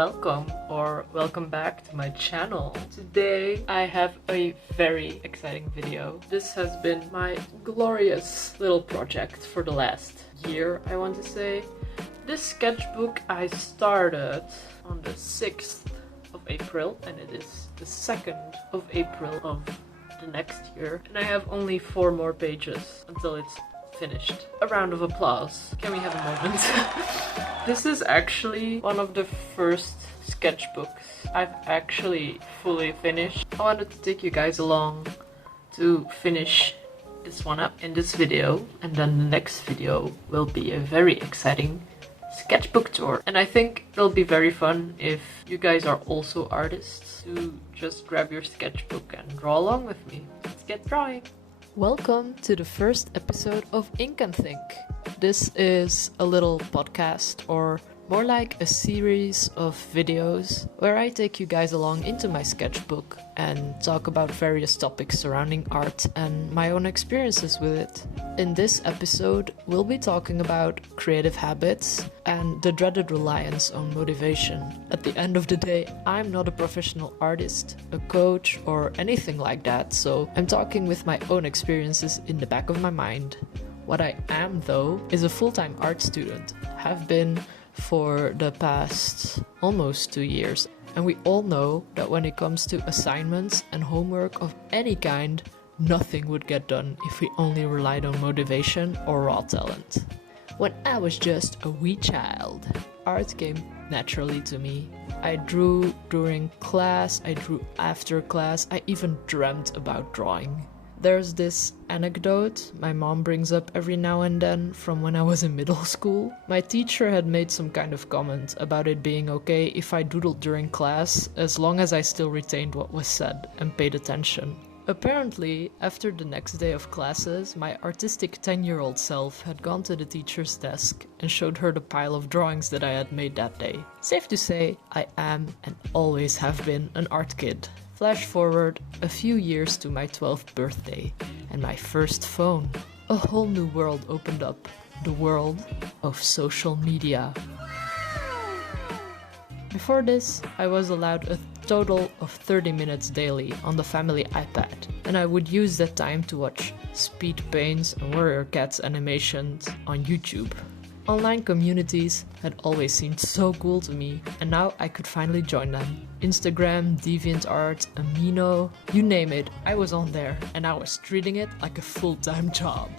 welcome or welcome back to my channel. Today I have a very exciting video. This has been my glorious little project for the last year, I want to say. This sketchbook I started on the 6th of April and it is the 2nd of April of the next year. And I have only 4 more pages until it's finished. A round of applause. Can we have a moment? This is actually one of the first sketchbooks I've actually fully finished. I wanted to take you guys along to finish this one up in this video, and then the next video will be a very exciting sketchbook tour. And I think it'll be very fun if you guys are also artists to just grab your sketchbook and draw along with me. Let's get drawing! Welcome to the first episode of Ink and Think. This is a little podcast, or more like a series of videos where I take you guys along into my sketchbook and talk about various topics surrounding art and my own experiences with it. In this episode, we'll be talking about creative habits and the dreaded reliance on motivation. At the end of the day, I'm not a professional artist, a coach, or anything like that, so I'm talking with my own experiences in the back of my mind. What I am, though, is a full-time art student, have been for the past almost 2 years. And we all know that when it comes to assignments and homework of any kind, nothing would get done if we only relied on motivation or raw talent. When I was just a wee child, art came naturally to me. I drew during class, I drew after class, I even dreamt about drawing. There's this anecdote my mom brings up every now and then from when I was in middle school. My teacher had made some kind of comment about it being okay if I doodled during class, as long as I still retained what was said and paid attention. Apparently, after the next day of classes, my artistic 10-year-old self had gone to the teacher's desk and showed her the pile of drawings that I had made that day. Safe to say, I am and always have been an art kid. Flash forward a few years to my 12th birthday and my first phone. A whole new world opened up, the world of social media. Before this, I was allowed a total of 30 minutes daily on the family iPad, and I would use that time to watch Speed Paints and Warrior Cats animations on YouTube. Online communities had always seemed so cool to me, and now I could finally join them. Instagram, DeviantArt, Amino, you name it, I was on there, and I was treating it like a full-time job.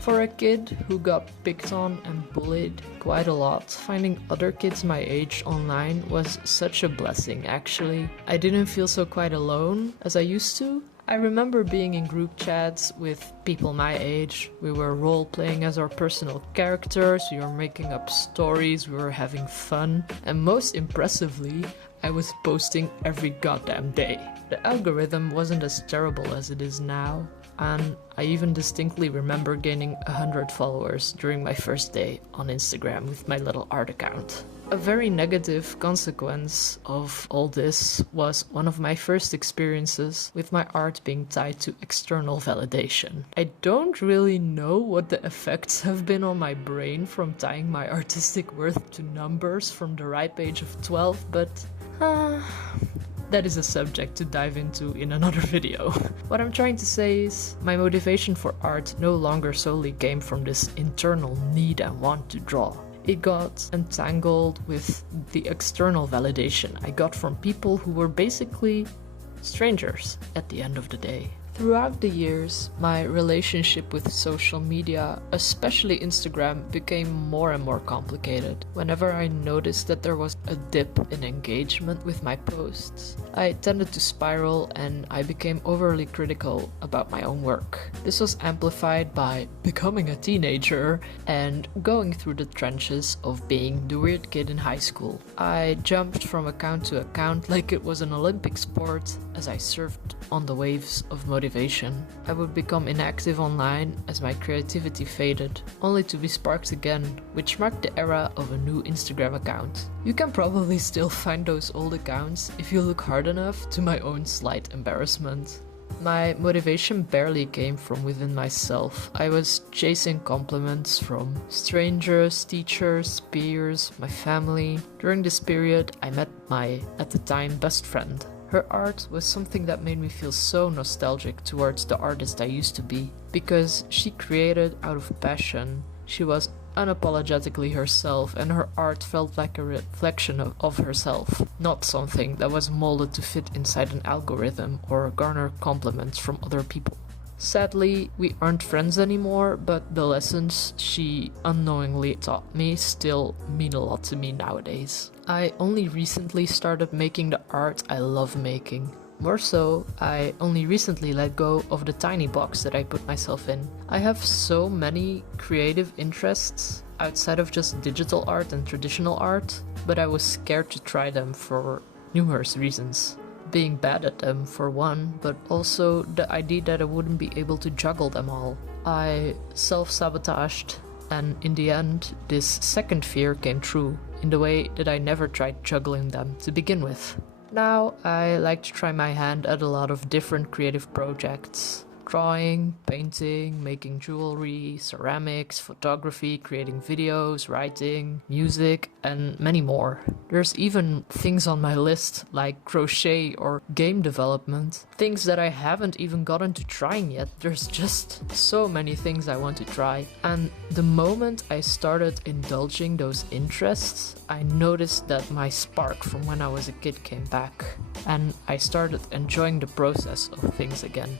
For a kid who got picked on and bullied quite a lot, finding other kids my age online was such a blessing actually. I didn't feel so quite alone as I used to. I remember being in group chats with people my age. We were role-playing as our personal characters, we were making up stories, we were having fun, and most impressively, I was posting every goddamn day. The algorithm wasn't as terrible as it is now, and I even distinctly remember gaining 100 followers during my first day on Instagram with my little art account. A very negative consequence of all this was one of my first experiences with my art being tied to external validation. I don't really know what the effects have been on my brain from tying my artistic worth to numbers from the ripe age of 12, but that is a subject to dive into in another video. What I'm trying to say is, my motivation for art no longer solely came from this internal need and want to draw. It got entangled with the external validation I got from people who were basically strangers at the end of the day. Throughout the years, my relationship with social media, especially Instagram, became more and more complicated. Whenever I noticed that there was a dip in engagement with my posts, I tended to spiral and I became overly critical about my own work. This was amplified by becoming a teenager and going through the trenches of being the weird kid in high school. I jumped from account to account like it was an Olympic sport as I surfed on the waves of motivation. I would become inactive online as my creativity faded, only to be sparked again, which marked the era of a new Instagram account. You can probably still find those old accounts if you look hard enough, to my own slight embarrassment. My motivation barely came from within myself. I was chasing compliments from strangers, teachers, peers, my family. During this period, I met my, at the time, best friend. Her art was something that made me feel so nostalgic towards the artist I used to be, because she created out of passion. She was unapologetically herself, and her art felt like a reflection of herself, not something that was molded to fit inside an algorithm or garner compliments from other people. Sadly, we aren't friends anymore, but the lessons she unknowingly taught me still mean a lot to me nowadays. I only recently started making the art I love making. More so, I only recently let go of the tiny box that I put myself in. I have so many creative interests outside of just digital art and traditional art, but I was scared to try them for numerous reasons. Being bad at them for one, but also the idea that I wouldn't be able to juggle them all. I self-sabotaged, and in the end, this second fear came true in the way that I never tried juggling them to begin with. Now I like to try my hand at a lot of different creative projects. Drawing, painting, making jewelry, ceramics, photography, creating videos, writing, music, and many more. There's even things on my list like crochet or game development, things that I haven't even gotten to trying yet. There's just so many things I want to try. And the moment I started indulging those interests, I noticed that my spark from when I was a kid came back, and I started enjoying the process of things again.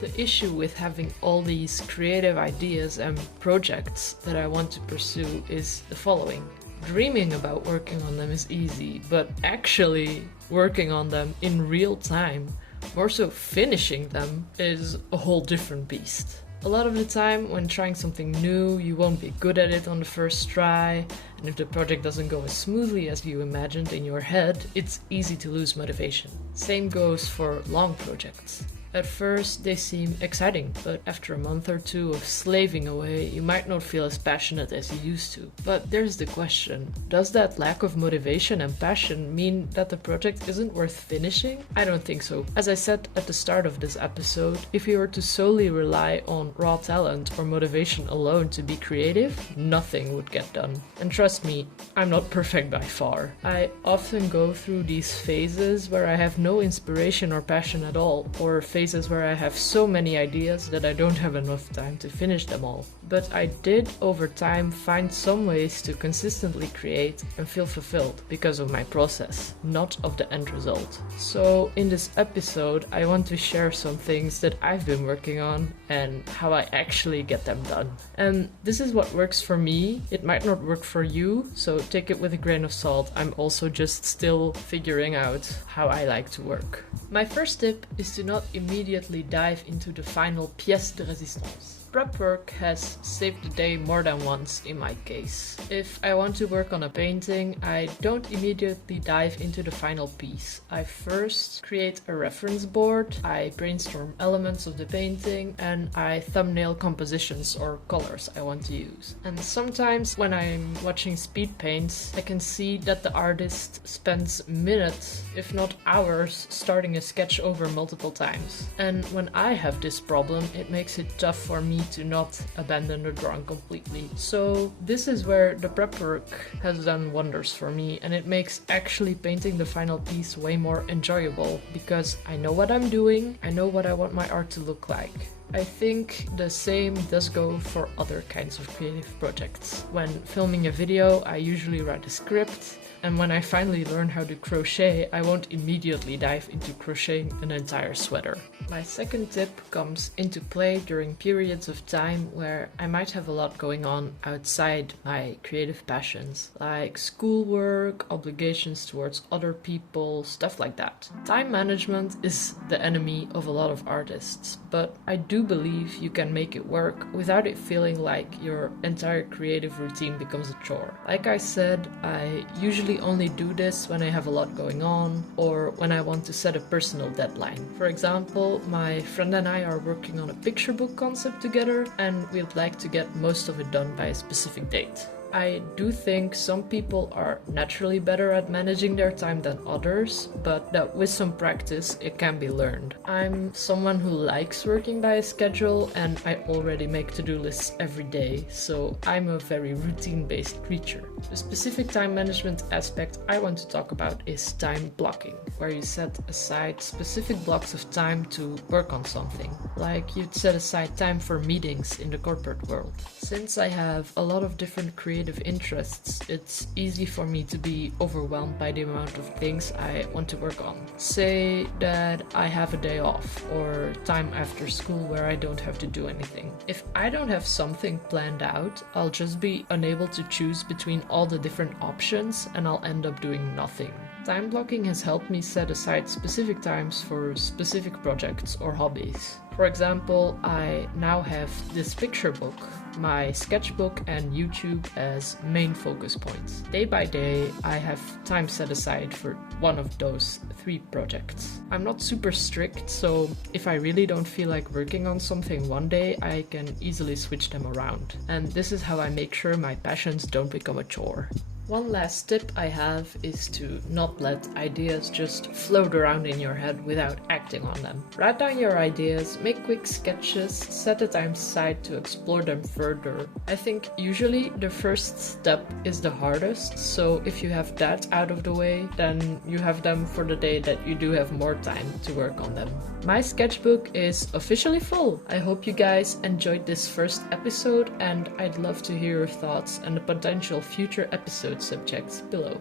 The issue with having all these creative ideas and projects that I want to pursue is the following. Dreaming about working on them is easy, but actually working on them in real time, more so finishing them, is a whole different beast. A lot of the time when trying something new, you won't be good at it on the first try, and if the project doesn't go as smoothly as you imagined in your head, it's easy to lose motivation. Same goes for long projects. At first, they seem exciting, but after a month or two of slaving away, you might not feel as passionate as you used to. But there's the question, does that lack of motivation and passion mean that the project isn't worth finishing? I don't think so. As I said at the start of this episode, if you were to solely rely on raw talent or motivation alone to be creative, nothing would get done. And trust me, I'm not perfect by far. I often go through these phases where I have no inspiration or passion at all, or phases where I have so many ideas that I don't have enough time to finish them all. But I did over time find some ways to consistently create and feel fulfilled because of my process, not of the end result. So in this episode I want to share some things that I've been working on and how I actually get them done. And this is what works for me. It might not work for you, so take it with a grain of salt. I'm also just still figuring out how I like to work. My first tip is to not immediately dive into the final pièce de résistance. Prep work has saved the day more than once in my case. If I want to work on a painting, I don't immediately dive into the final piece. I first create a reference board, I brainstorm elements of the painting, and I thumbnail compositions or colors I want to use. And sometimes when I'm watching speed paints, I can see that the artist spends minutes, if not hours, starting a sketch over multiple times. And when I have this problem, it makes it tough for me to not abandon the drawing completely. So this is where the prep work has done wonders for me, and it makes actually painting the final piece way more enjoyable because I know what I'm doing, I know what I want my art to look like. I think the same does go for other kinds of creative projects. When filming a video, I usually write a script, and when I finally learn how to crochet, I won't immediately dive into crocheting an entire sweater. My second tip comes into play during periods of time where I might have a lot going on outside my creative passions, like schoolwork, obligations towards other people, stuff like that. Time management is the enemy of a lot of artists, but I do believe you can make it work without it feeling like your entire creative routine becomes a chore. Like I said, I usually only do this when I have a lot going on or when I want to set a personal deadline. For example, my friend and I are working on a picture book concept together and we'd like to get most of it done by a specific date. I do think some people are naturally better at managing their time than others, but that with some practice it can be learned. I'm someone who likes working by a schedule, and I already make to-do lists every day, so I'm a very routine-based creature. The specific time management aspect I want to talk about is time blocking, where you set aside specific blocks of time to work on something, like you'd set aside time for meetings in the corporate world. Since I have a lot of different creative interests, it's easy for me to be overwhelmed by the amount of things I want to work on. Say that I have a day off or time after school where I don't have to do anything. If I don't have something planned out, I'll just be unable to choose between all the different options and I'll end up doing nothing. Time blocking has helped me set aside specific times for specific projects or hobbies. For example, I now have this picture book, my sketchbook and YouTube as main focus points. Day by day, I have time set aside for one of those 3 projects. I'm not super strict, so if I really don't feel like working on something one day, I can easily switch them around. And this is how I make sure my passions don't become a chore. One last tip I have is to not let ideas just float around in your head without acting on them. Write down your ideas, make quick sketches, set a time aside to explore them further. I think usually the first step is the hardest, so if you have that out of the way, then you have them for the day that you do have more time to work on them. My sketchbook is officially full. I hope you guys enjoyed this first episode, and I'd love to hear your thoughts and the potential future episode subjects below.